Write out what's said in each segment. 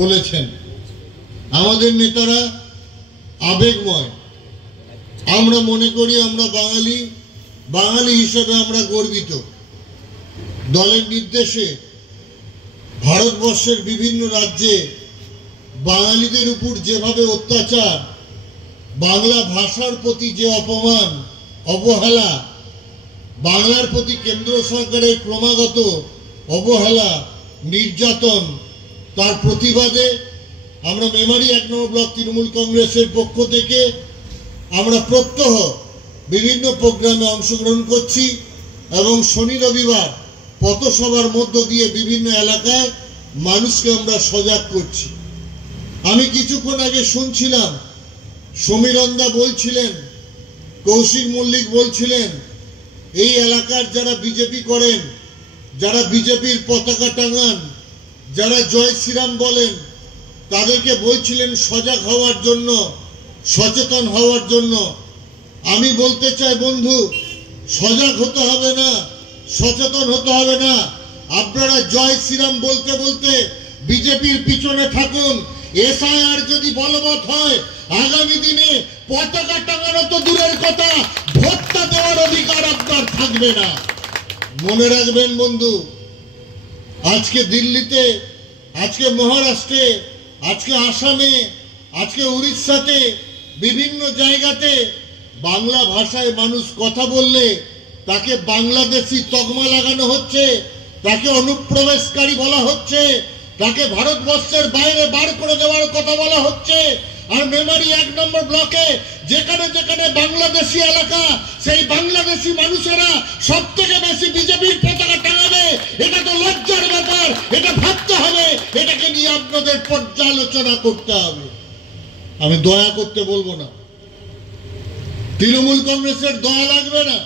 বলেছেন। আমাদের নেতারা আবেগময়। আমরা মনে করি আমরা বাঙালি হিসেবে আমরা গর্বিত। দলের নির্দেশে ভারতবর্ষের বিভিন্ন রাজ্যে বাঙালিদের উপর যেভাবে অত্যাচার, বাংলা ভাষার প্রতি যে অপমান, অবহেলা, বাংলার প্রতি কেন্দ্র সরকারের ক্রমাগত অবহেলা, নির্যাতন, তার প্রতিবাদে আমরা মেমারি 1 নম্বর ব্লক তৃণমূল কংগ্রেসের পক্ষ থেকে আমরা প্রত্যহ বিভিন্ন প্রোগ্রামে অংশগ্রহণ করছি এবং শনি রবিবার পথসভার মধ্য দিয়ে বিভিন্ন এলাকায় মানুষকে আমরা সজাগ করছি। আমি কিছুক্ষণ আগে শুনছিলাম সমীরন্দা বলছিলেন, কৌশিক মল্লিক বলছিলেন, এই এলাকার যারা বিজেপি করেন, যারা বিজেপির পতাকা টাঙান, যারা জয় শ্রীরাম বলেন, তাদেরকে বলছিলেন সজাগ হওয়ার জন্য, সচেতন হওয়ার জন্য। আমি বলতে চাই বন্ধু, সজাগ হতে হবে না, সচেতন হতে হবে না। আপনারা জয় শ্রীরাম বলতে বলতে বিজেপির পিছনে থাকুন। এসআইআর যদি বলবৎ হয়, আগামী দিনে পতাকা টাঙানো তো দূরের কথা, ভোটটা দেওয়ার অধিকার আপনার থাকবে না। মনে রাখবেন বন্ধু, আজকে দিল্লিতে, আজকে মহারাষ্ট্রে, আজকে আসামে, আজকে উড়িষ্যাতে, বিভিন্ন জায়গাতে বাংলা ভাষায় মানুষ কথা বললে তাকে বাংলাদেশি তকমা লাগানো হচ্ছে, তাকে অনুপ্রবেশকারী বলা হচ্ছে, তাকে ভারতবর্ষের বাইরে বার করে দেওয়ার কথা বলা হচ্ছে। আর মেমারি 1 নম্বর ব্লকে যেখানে যেখানে বাংলাদেশি এলাকা, সেই বাংলাদেশি মানুষেরা সব থেকে বেশি বিজেপির পতাকা টাঙাবে। এটা তো লজ্জার ব্যাপার, এটা ভাবতে হবে, এটাকে নিয়ে আপনাদের পর্যালোচনা করতে হবে। আমি দয়া করতে বলবো না, তৃণমূল কংগ্রেসের দয়া লাগবে না।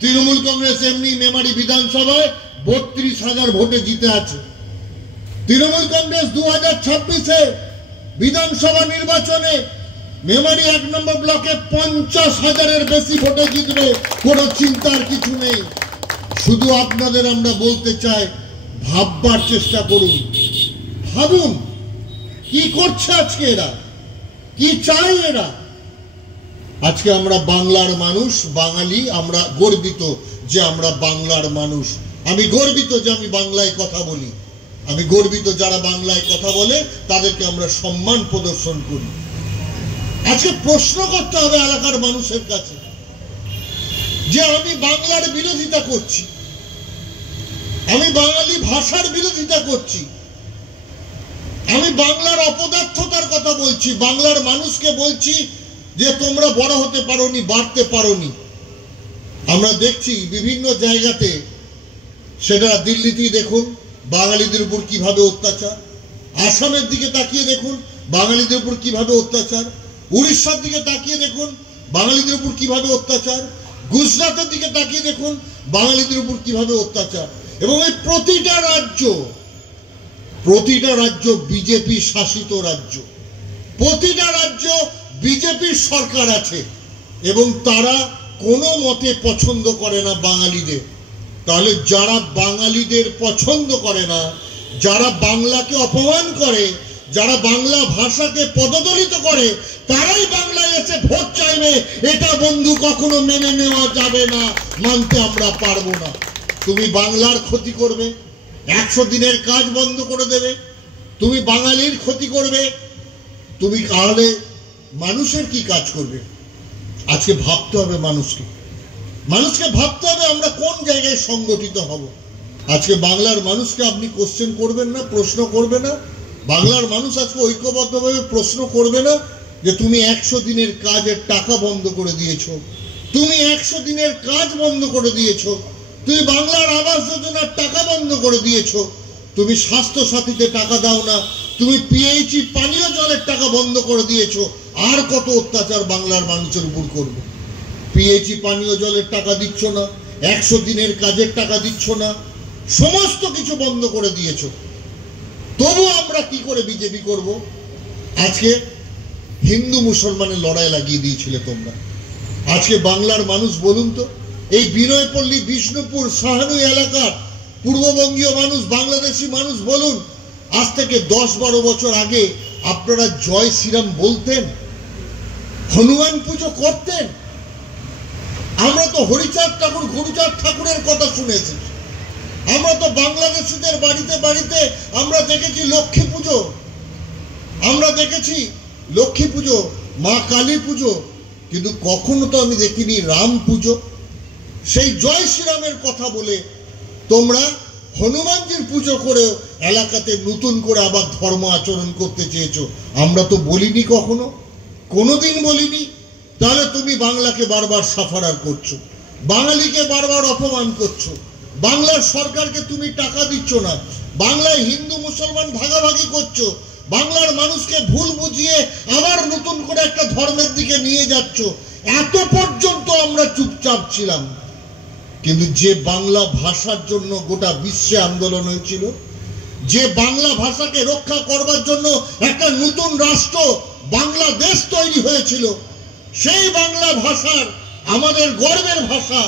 তৃণমূল কংগ্রেস এমনি মেমারি বিধানসভায় 32,000 ভোটে জিতে আছে। তৃণমূল কংগ্রেস 2026-এ বিধানসভা নির্বাচনে মেমারি 1 নম্বর ব্লকে 50,000-এর বেশি ভোটে জিতবে, কোনো চিন্তার কিছু নেই। শুধু আপনাদের আমরা বলতে চাই, ভাববার চেষ্টা করুন, ভাবুন কি করছে আজকে এরা, কি চাই এরা। আজকে আমরা বাংলার মানুষ, বাঙালি, আমরা গর্বিত যে আমরা বাংলার মানুষ। আমি গর্বিত যে আমি বাংলায় কথা বলি। আমি গর্বিত যারা বাংলায় কথা বলে তাদেরকে আমরা সম্মান প্রদর্শন করি। আজকে প্রশ্ন করতে হবে এলাকার মানুষের কাছে যে আমি বাংলার বিরোধিতা করছি, আমি বাঙালি ভাষার বিরোধিতা করছি, আমি বাংলার অপদার্থতার কথা বলছি, বাংলার মানুষকে বলছি যে তোমরা বড় হতে পারোনি, বাড়তে পারোনি। আমরা দেখছি বিভিন্ন জায়গাতে, সেটা দিল্লিতেই দেখুন বাঙালিদের উপর কিভাবে অত্যাচার, আসামের দিকে তাকিয়ে দেখুন বাঙালিদের উপর কিভাবে অত্যাচার, উড়িষ্যার দিকে তাকিয়ে দেখুন বাঙালিদের উপর কিভাবে অত্যাচার, গুজরাটের দিকে তাকিয়ে দেখুন বাঙালিদের উপর কিভাবে অত্যাচার। এবং এই প্রতিটা রাজ্য বিজেপি শাসিত রাজ্য, প্রতিটা রাজ্য বিজেপির সরকার আছে এবং তারা কোনো মতে পছন্দ করে না বাঙালিদের। তাহলে যারা বাঙালিদের পছন্দ করে না, যারা বাংলাকে অপমান করে, যারা বাংলা ভাষাকে পদদলিত করে, তারাই বাংলায় এসে ভোট চাইবে, এটা বন্ধু কখনো মেনে নেওয়া যাবে না, মানতে আমরা পারবো না। তুমি বাংলার ক্ষতি করবে, 100 দিনের কাজ বন্ধ করে দেবে, তুমি বাঙালির ক্ষতি করবে, তুমি তাহলে মানুষের কি কাজ করবে? আজকে ভাবতে হবে মানুষকে ভাবতে হবে আমরা কোন জায়গায় সংগঠিত হব। আজকে বাংলার মানুষকে আপনি কোশ্চেন করবেন না, প্রশ্ন করবে না। বাংলার মানুষ আজকে ঐক্যবদ্ধভাবে প্রশ্ন করবে না যে তুমি 100 দিনের কাজের টাকা বন্ধ করে দিয়েছো, তুমি 100 দিনের কাজ বন্ধ করে দিয়েছো, তুমি বাংলার আবাস যোজনার টাকা বন্ধ করে দিয়েছো, তুমি স্বাস্থ্য সাথীতে টাকা দাও না, তুমি পিএইচই পানীয় জলের টাকা বন্ধ করে দিয়েছো। আর কত অত্যাচার বাংলার মানুষের উপর করবে? পিএইচই পানীয় জলের টাকা দিচ্ছ না, 100 দিনের কাজের টাকা দিচ্ছ না, সমস্ত কিছু বন্ধ করে দিয়েছো। তবু আমরা কি করে বিজেপি করব? আজকে হিন্দু মুসলমানের লড়াই লাগিয়ে দিয়েছিলে তোমরা। আজকে বাংলার মানুষ বলুন তো, এই বিনয়পল্লী, বিষ্ণুপুর, সাহানু এলাকার পূর্ববঙ্গীয় মানুষ, বাংলাদেশি মানুষ বলুন, আজ থেকে 10-12 বছর আগে আপনারা জয় শ্রীরাম বলতেন, হনুমান পুজো করতেন? আমরা তো হরিচাঁদ ঠাকুর, গুরুচাঁদ ঠাকুরের কথা শুনেছি। আমরা তো বাংলাদেশিদের বাড়িতে বাড়িতে আমরা দেখেছি লক্ষ্মী পুজো, আমরা দেখেছি লক্ষ্মী পুজো, মা কালী পুজো, কিন্তু কখনো তো আমি দেখিনি রাম পুজো। সেই জয় শ্রীরামের কথা বলে তোমরা হনুমানজির পুজো করে এলাকাতে নতুন করে আবার ধর্ম আচরণ করতে চেয়েছো। আমরা তো বলিনি, কখনো কোনোদিন বলিনি। তাহলে তুমি বাংলাকে বারবার সাফারার করছো, বাঙালিকে বারবার অপমান করছো, বাংলার সরকারকে তুমি টাকা দিচ্ছ না, বাংলায় হিন্দু মুসলমান ভাগাভাগি করছো, বাংলার মানুষকে ভুল বুঝিয়ে আবার নতুন করে একটা ধর্মের দিকে নিয়ে যাচ্ছ। এত পর্যন্ত আমরা চুপচাপ ছিলাম, কিন্তু যে বাংলা ভাষার জন্য গোটা বিশ্বে আন্দোলন হয়েছিল, যে বাংলা ভাষাকে রক্ষা করবার জন্য একটা নতুন রাষ্ট্র বাংলাদেশ তৈরি হয়েছিল, সেই বাংলা ভাষার আমাদের গর্বের ভাষা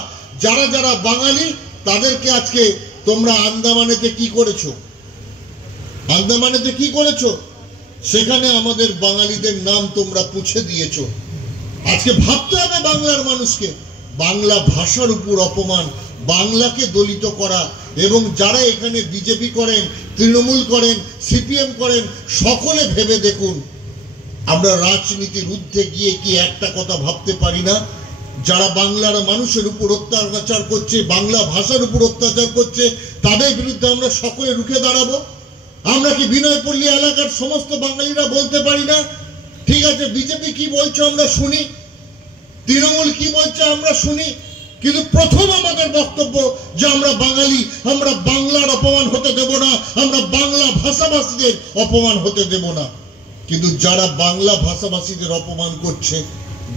যারা যারা বাঙালি, তাদেরকে আজকে তোমরা আন্দামানেতে কি করেছো? আন্দামানেতে কি করেছো? সেখানে আমাদের বাঙালিদের নাম তোমরা পুছে দিয়েছো। আজকে ভাবতে হবে বাংলার মানুষকে, বাংলা ভাষার উপর অপমান, বাংলাকে দলিত করা, এবং যারা এখানে বিজেপি করেন, তৃণমূল করেন, সিপিএম করেন, সকলে ভেবে দেখুন, আমরা রাজনীতির ঊর্ধ্বে গিয়ে কি একটা কথা ভাবতে পারি না? যারা বাংলার মানুষের উপর অত্যাচার করছে, বাংলা ভাষার উপর অত্যাচার করছে, তাদের বিরুদ্ধে আমরা সকলে রুখে দাঁড়াবো। আমরা কি বিনয়পল্লী এলাকার সমস্ত বাঙালিরা বলতে পারি না, ঠিক আছে বিজেপি কি বলছে আমরা শুনি, তৃণমূল কি বলছে আমরা শুনি, কিন্তু প্রথম আমাদের বক্তব্য যে আমরা বাঙালি, আমরা বাংলার অপমান হতে দেব না, আমরা বাংলা ভাষাভাষীদের অপমান হতে দেব না। কিন্তু যারা বাংলা ভাষাভাষীদের অপমান করছে,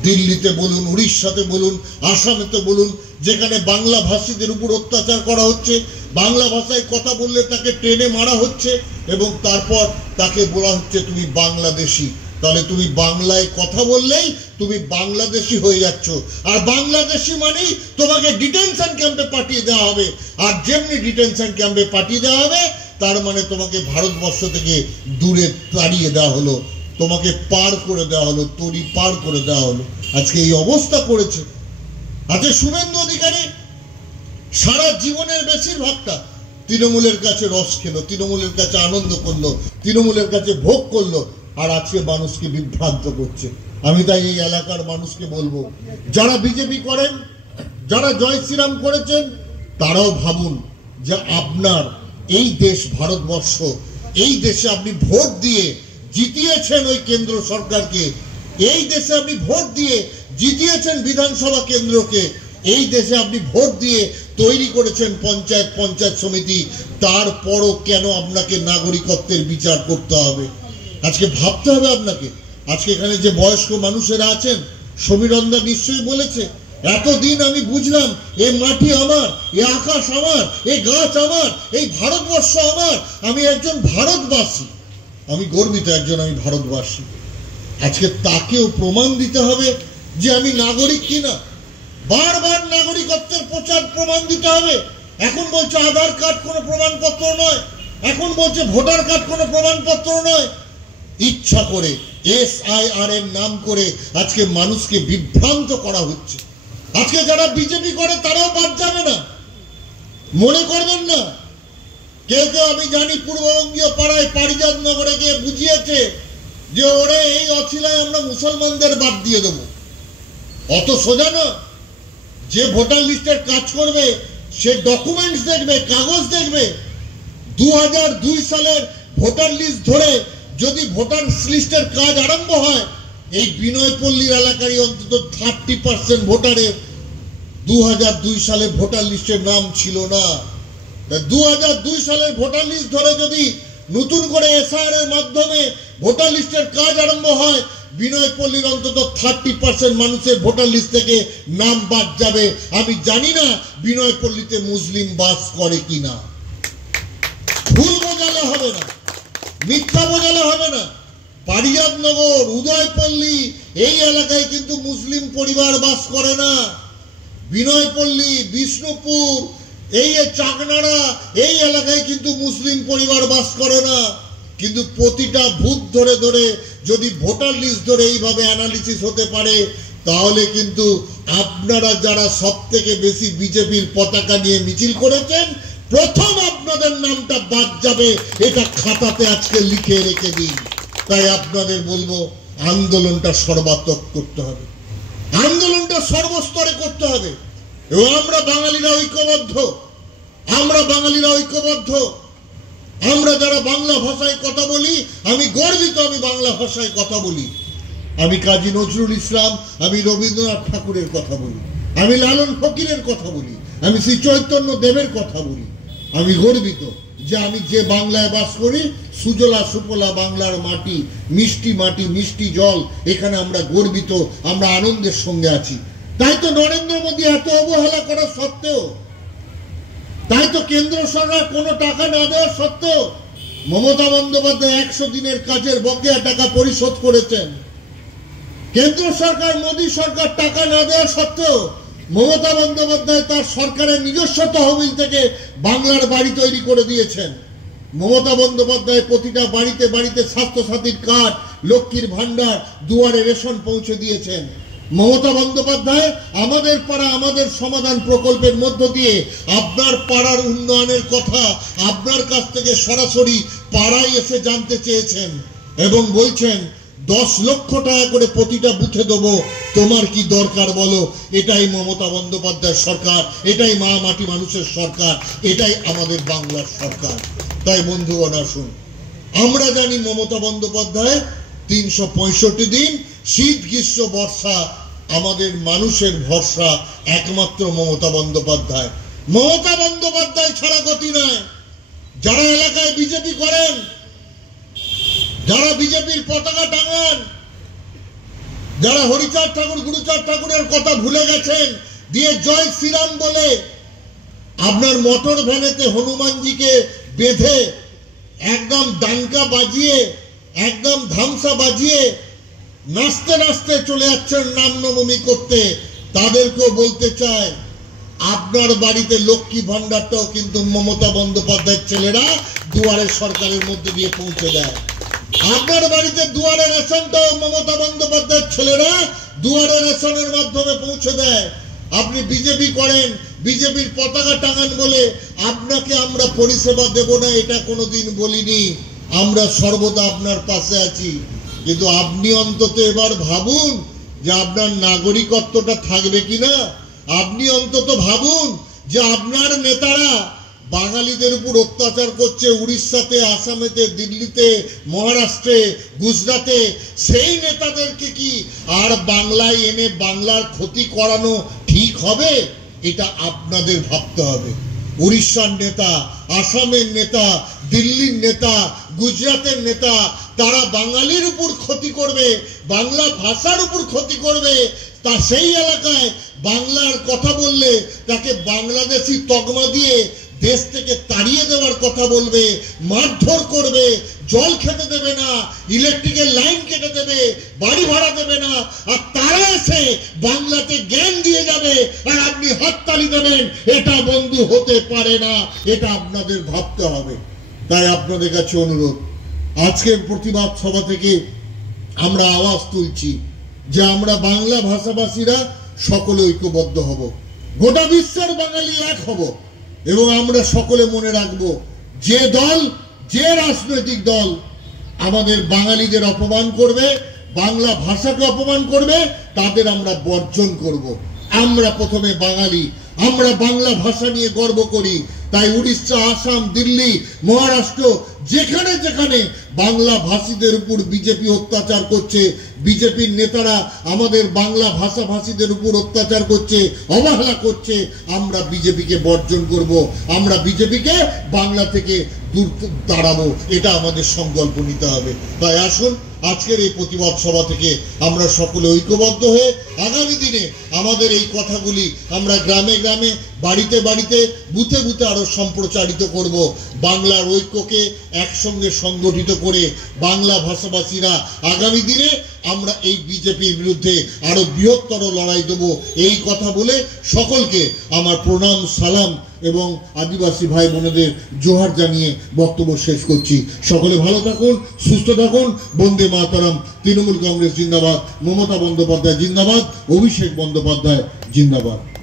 দিল্লিতে বলুন, উড়িষ্যাতে বলুন, আসামেতে বলুন, যেখানে বাংলা ভাষীদের উপর অত্যাচার করা হচ্ছে, বাংলা ভাষায় কথা বললে তাকে টেনে মারা হচ্ছে, এবং তারপর তাকে বলা হচ্ছে তুমি বাংলাদেশি। তাহলে তুমি বাংলায় কথা বললেই তুমি বাংলাদেশি হয়ে যাচ্ছ, আর বাংলাদেশি মানেই তোমাকে ডিটেনশন ক্যাম্পে পাঠিয়ে দেওয়া হবে, আর যেমনি ডিটেনশন ক্যাম্পে পাঠিয়ে দেওয়া হবে তার মানে তোমাকে ভারতবর্ষ থেকে দূরে তাড়িয়ে দেওয়া হলো, তোমাকে পার করে দেওয়া হলো, তরি পার করে দেওয়া হলো। আজকে এই অবস্থা করেছে। আজকে শুভেন্দু অধিকারী সারা জীবনের বেশিরভাগটা তৃণমূলের কাছে রস খেলো, তৃণমূলের কাছে আনন্দ করলো, তৃণমূলের কাছে ভোগ করলো, আর আজকে মানুষকে বিভ্রান্ত করছে। আমি তাই এই এলাকার মানুষকে বলবো, যারা বিজেপি করেন, যারা জয় শ্রীরাম করেছেন, তারাও ভাবুন যে আপনার এই দেশ ভারতবর্ষ, এই দেশে আপনি ভোট দিয়ে জিতিয়েছেন ওই কেন্দ্র সরকারকে, এই দেশে আপনি ভোট দিয়ে জিতিয়েছেন বিধানসভা কেন্দ্রকে, এই দেশে আপনি ভোট দিয়ে তৈরি করেছেন পঞ্চায়েত সমিতি, তারপরও কেন আপনাকে নাগরিকত্বের বিচার করতে হবে? আজকে ভাবতে হবে আপনাকে। আজকে এখানে যে বয়স্ক মানুষেরা আছেন, সমীরন্দা নিশ্চয়ই বলেছে, এতদিন আমি বুঝলাম এ মাটি আমার, এ আকাশ আমার, এ গাছ আমার, এই ভারতবর্ষ আমার, আমি একজন ভারতবাসী, আমি গর্বিত একজন আমি ভারতবাসী। আজকে তাকেও প্রমাণ দিতে হবে যে আমি নাগরিক কিনা। বারবার নাগরিকত্বের প্রমাণ দিতে হবে। এখন বলছে আধার কার্ড কোনো প্রমাণপত্র নয়, এখন বলছে ভোটার কার্ড কোনো প্রমাণপত্র নয়। ইচ্ছা করে SIR এর নাম করে আজকে মানুষকে বিভ্রান্ত করা হচ্ছে। আজকে যারা বিজেপি করে তারাও বাদ যাবে না, মনে করবেন না। কেউ কেউ আমি জানি পূর্ববঙ্গীয় পাড়ায় পারিজাত নগরে গিয়ে বুঝিয়েছে যে ওরে এই অছিলায় আমরা মুসলমানদের বাদ দিয়ে দেবো। অত সোজা না। যে ভোটার লিস্টের কাজ করবে সে ডকুমেন্টস দেখবে, কাগজ দেখবে। 2002 সালের ভোটার লিস্ট ধরে যদি ভোটার লিস্টের কাজ আরম্ভ হয়, এই বিনয়পল্লীর এলাকারই অন্তত 30% ভোটারের 2002 সালে ভোটার লিস্টের নাম ছিল না। 2002 সালের ভোটার লিস্ট ধরে যদি নতুন করে SIR এর মাধ্যমে ভোটার লিস্টের কাজ আরম্ভ হয়, বিনয়পল্লীর অন্তত 30% মানুষের ভোটার লিস্ট থেকে নাম বাদ যাবে। আমি জানি না বিনয়পল্লীতে মুসলিম বাস করে কিনা। ভুল বোঝালে হবে না, মিথ্যা বোঝালে হবে না। পারিজাত নগর, উদয়পল্লী এই এলাকায় কিন্তু মুসলিম পরিবার বাস করে না। বিনয়পল্লী, বিষ্ণুপুর, এই চাকনাড়া এই এলাকায় কিন্তু মুসলিম পরিবার বাস করে না। কিন্তু প্রতিটা বুথ ধরে ধরে যদি ভোটার লিস্ট ধরে এইভাবে অ্যানালিসিস হতে পারে, তাহলে কিন্তু আপনারা যারা সবথেকে বেশি বিজেপির পতাকা নিয়ে মিছিল করেছেন, প্রথম আপনাদের নামটা বাদ যাবে। এটা খাতাতে আজকে লিখে রেখে দিন। তাই আপনাদের বলবো, আন্দোলনটা সর্বাত্মক করতে হবে, আন্দোলনটা সর্বস্তরে করতে হবে। এবং আমরা বাঙালিরা ঐক্যবদ্ধ, আমরা বাঙালিরা ঐক্যবদ্ধ। আমরা যারা বাংলা ভাষায় কথা বলি, আমি গর্বিত আমি বাংলা ভাষায় কথা বলি। আমি কাজী নজরুল ইসলাম, আমি রবীন্দ্রনাথ ঠাকুরের কথা বলি, আমি লালন ফকিরের কথা বলি, আমি শ্রী চৈতন্য দেবের কথা বলি। আমি গর্বিত যে আমি যে বাংলায় বাস করি, সুজলা সুফলা বাংলার মাটি, মিষ্টি জল, এখানে আমরা গর্বিত, আমরা আনন্দের সঙ্গে আছি। তাই তো নরেন্দ্র মোদী এত অবহেলা করা সত্ত্বেও, তাই তো কেন্দ্র সরকার কোনো টাকা না দেওয়া সত্ত্বেও মমতা বন্দ্যোপাধ্যায় 100 দিনের কাজের বকেয়া টাকা পরিশোধ করেছেন। কেন্দ্র সরকার, মোদী সরকার টাকা না দেওয়া সত্ত্বেও মমতা বন্দ্যোপাধ্যায় তার সরকারের নিজস্ব তহবিল থেকে বাংলার বাড়ি তৈরি করে দিয়েছেন। মমতা বন্দ্যোপাধ্যায় প্রতিটা বাড়িতে বাড়িতে স্বাস্থ্যসাথীর কার্ড, লক্ষ্মীর ভান্ডার, দুয়ারে রেশন পৌঁছে দিয়েছেন। মমতা বন্দ্যোপাধ্যায় আমাদের পাড়া আমাদের সমাধান প্রকল্পের মধ্য দিয়ে আপনার পাড়ার উন্নয়নের কথা আপনার কাছ থেকে সরাসরি পাড়ায় এসে জানতে চেয়েছেন এবং বলছেন 10 লক্ষ টাকা করে প্রতিটা বুথে দেবো, তোমার কি দরকার বলো। এটাই মমতা বন্দ্যোপাধ্যায়ের সরকার, এটাই মা মাটি মানুষের সরকার, এটাই আমাদের বাংলার সরকার। তাই বন্ধুগণ, আসুন আমরা জানি মমতা বন্দ্যোপাধ্যায় 365 দিন শীত গ্রীষ্ম বর্ষা আমাদের মানুষের ভরসা একমাত্র মমতা বন্দ্যোপাধ্যায়। মমতা বন্দ্যোপাধ্যায় ছাড়া গতি নাই। যারা এলাকায় বিজেপি করেন, যারা বিজেপির পতাকা টাঙান, যারা হরিচাঁদ ঠাকুর গুরুচাঁদ ঠাকুরের কথা ভুলে গেছেন, দিয়ে জয় শ্রীরাম বলে আপনার মোটর ভ্যানেতে হনুমানজিকে বেঁধে একদম ডাঙ্কা বাজিয়ে, একদম ধামসা বাজিয়ে নাচতে নাচতে চলে যাচ্ছেন রামনবমী করতে, তাদেরকেও বলতে চায় আপনার বাড়িতে লক্ষ্মী ভান্ডারটাও কিন্তু মমতা বন্দ্যোপাধ্যায়ের ছেলেরা দুয়ারে সরকারের মধ্যে দিয়ে পৌঁছে দেয়। আপনার বাড়িতে দুয়ারে রেশনটাও মমতা বন্দ্যোপাধ্যায়ের ছেলেরা দুয়ারে রেশনের মাধ্যমে পৌঁছে দেয়। আপনি বিজেপি করেন, বিজেপির পতাকা টাঙান বলে আপনাকে আমরা পরিষেবা দেব না, এটা কোনোদিন বলিনি। আমরা সর্বদা আপনার পাশে আছি। কিন্তু আপনি অন্তত এবার ভাবুন যে আপনার নাগরিকত্বটা থাকবে কিনা। আপনি অন্তত ভাবুন যে আপনার নেতারা বাঙালিদের উপর অত্যাচার করছে উড়িষ্যাতে, আসামেতে, দিল্লিতে, মহারাষ্ট্রে, গুজরাটে, সেই নেতাদেরকে কি আর বাংলায় এনে বাংলার ক্ষতি করানো ঠিক হবে? এটা আপনাদের ভাবতে হবে। উড়িষ্যার নেতা, আসামের নেতা, দিল্লির নেতা, গুজরাটের নেতা, তারা বাঙালির উপর ক্ষতি করবে, বাংলা ভাষার উপর ক্ষতি করবে। তা সেই এলাকায় বাংলার কথা বললে তাকে বাংলাদেশি তকমা দিয়ে দেশ থেকে তাড়িয়ে দেওয়ার কথা বলবে, মারধর করবে, জল খেতে দেবে না, ইলেকট্রিকের লাইন কেটে দেবে, বাড়ি ভাড়া দেবে না। আর তারা এসে বাংলাতে জ্ঞান দিয়ে যাবে আর আপনি হাততালি দেবেন। এটা বন্ধু হতে পারে না, এটা আপনাদের ভাবতে হবে। তাই আপনাদের কাছে অনুরোধ, আজকের প্রতিবাদ সভা থেকে আমরা আওয়াজ তুলছি যে আমরা বাংলা ভাষাভাষীরা সকলে ঐক্যবদ্ধ হব, গোটা বিশ্বের বাঙালি এক হব এবং আমরা সকলে মনে রাখব যে দল, যে রাজনৈতিক দল আমাদের বাঙালিদের অপমান করবে, বাংলা ভাষাকে অপমান করবে, তাদের আমরা বর্জন করব। আমরা প্রথমে বাঙালি, আমরা বাংলা ভাষা নিয়ে গর্ব করি। তাই উড়িষ্যা, আসাম, দিল্লি, মহারাষ্ট্র, যেখানে যেখানে বাংলা ভাষীদের উপর বিজেপি অত্যাচার করছে, বিজেপির নেতারা আমাদের বাংলা ভাষাভাষীদের উপর অত্যাচার করছে, অবহেলা করছে, আমরা বিজেপিকে বর্জন করব, আমরা বিজেপিকে বাংলা থেকে দূর দাঁড়াবো। এটা আমাদের সংকল্প নিতে হবে। তাই আসুন আজকের এই প্রতিবাদ সভা থেকে আমরা সকলে ঐক্যবদ্ধ হয়ে আগামী দিনে আমাদের এই কথাগুলি আমরা গ্রামে গ্রামে, বাড়িতে বাড়িতে, বুথে বুথে আরো সম্প্রচারিত করব। বাংলার ঐক্যকে একসঙ্গে সংগঠিত করে বাংলা ভাষাভাষীরা আগামী দিনে আমরা এই বিজেপির বিরুদ্ধে আরো বৃহত্তর লড়াই দেব। এই কথা বলে সকলকে আমার প্রণাম, সালাম এবং আদিবাসী ভাই বোনেদের জোহার জানিয়ে বক্তব্য শেষ করছি। সকলে ভালো থাকুন, সুস্থ থাকুন। বন্দে মাতরম। তৃণমূল কংগ্রেস জিন্দাবাদ, মমতা বন্দ্যোপাধ্যায় জিন্দাবাদ, অভিষেক বন্দ্যোপাধ্যায় জিন্দাবাদ।